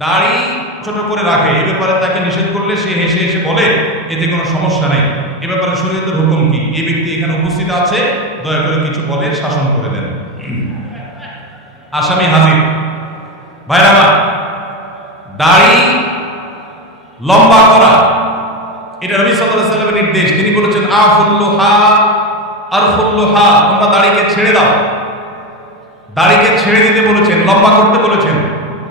দাড়ি ছোট করে রাখে এ ব্যাপারে তাকে নিষেধ করলে সে হেসে হেসে বলে এতে কোনো সমস্যা নেই। এ ব্যাপারে শরীয়তের হুকুম কি? এই ব্যক্তি এখানে উপস্থিত আছে দয়া করে কিছু বলে শাসন করে দেন। আসামি হাজির। ভাইরা আমার, দাড়ি লম্বা করা এটা নবী সাল্লাল্লাহু সাল্লামের নির্দেশ। তিনি বলেছেন আফুল্লুহা আরফুল্লুহা তোমরা দাড়িকে ছেড়ে দাও। দাড়িকে ছেড়ে দিতে বলেছেন লম্বা করতে বলেছেন।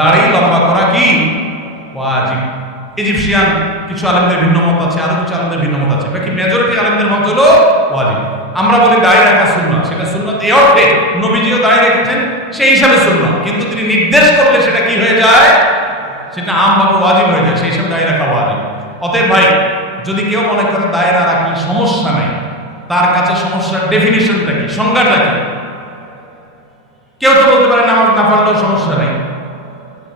দাড়ি লম্বা করা কি? ওয়াজিব। ইজিপশিয়ান কিছু আলেমদের ভিন্ন মত আছে, আরও কিছু আলেমদের ভিন্ন মত আছে। বাকি মেজরিটি আলেমদের মত হলো ওয়াজিব। আমরা বলি দাড়ি রাখা সুন্নাত। সেটা সুন্নাত এই অর্থে নবীজিও দাড়ি রেখেছেন, সেই হিসাবে সুন্নাত। কিন্তু তিনি নির্দেশ করলে সেটা কি হয়ে যায়? সেটা আমভাবে ওয়াজিব হয়ে যায়, সেই হিসাবে দায় রাখা ওয়াজিব। অতএব ভাই, যদি কেউ মনে করে দায় না রাখলে সমস্যা নাই। তার কাছে সমস্যার ডেফিনিশনটা কি? সংজ্ঞাটা কি? কেউ তো বলতে পারে নামাজ না পড়লেও সমস্যা নাই।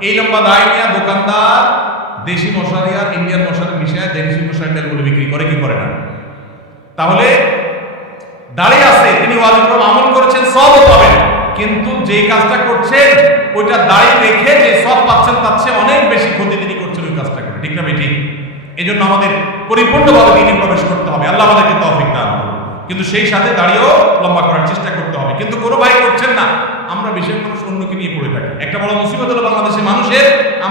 এই লম্বা দায় নিয়ে দোকানদার, দেশি মশারি আর ইন্ডিয়ান মশারি মিশিয়ে দেশি মশারি তেলগুলো বিক্রি করে, কি করে না? তাহলে দাঁড়িয়ে আছে, তিনি ওয়াজিব আমল করেছেন, সবও পাবেন। কিন্তু যে কাজটা করছেন, ওইটা দাঁড়িয়ে রেখে যে সব পাচ্ছেন, তার অনেক বেশি ক্ষতি তিনি করছেন ওই কাজটা করে। ঠিক না ঠিক? এই জন্য আমাদের পরিপূর্ণভাবে দিনে প্রবেশ করতে হবে। আল্লাহ আমাদেরকে তৌফিক দান কিন্তু সেই সাথে দাঁড়িয়েও লম্বা করার চেষ্টা করতে হবে। কিন্তু কোনো ভাই করছেন না। আমরা বেশিরভাগ মানুষ অন্যকে নিয়ে পড়ে থাকি। একটা বড় মুসিবত হলো মানুষের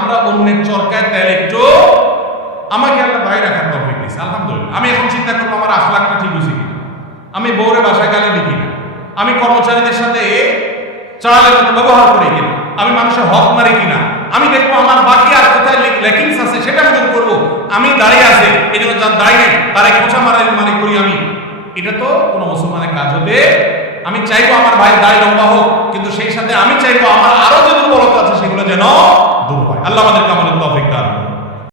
আমরা অন্যের চরকায় তেল একটু আমাকে একটা দায় রাখার তৌফিক দিয়েছে, আলহামদুলিল্লাহ। আমি এখন চিন্তা করব আমার আখলাখটা ঠিক হয়েছে কিনা। আমি বউরে বাসায় গালি দিই কিনা। আমি কর্মচারীদের সাথে চালালের মতো ব্যবহার করি কিনা। আমি মানুষের হক মারি কিনা। আমি দেখব আমার বাকি আর কোথায় লেকিংস আছে সেটা আমি করব। আমি দাঁড়িয়ে আছে, এই জন্য যার দাঁড়িয়ে তারা খোঁচা মারাই মানে করি আমি? এটা তো কোনো মুসলমানের কাজ হতে, আমি চাইব আমার ভাই দায় লম্বা হোক, কিন্তু সেই সাথে আমি চাইব আমার আরও যে দুর্বলতা আছে সেগুলো যেন আল্লাহ আমাদেরকে আমাদের তফিক দান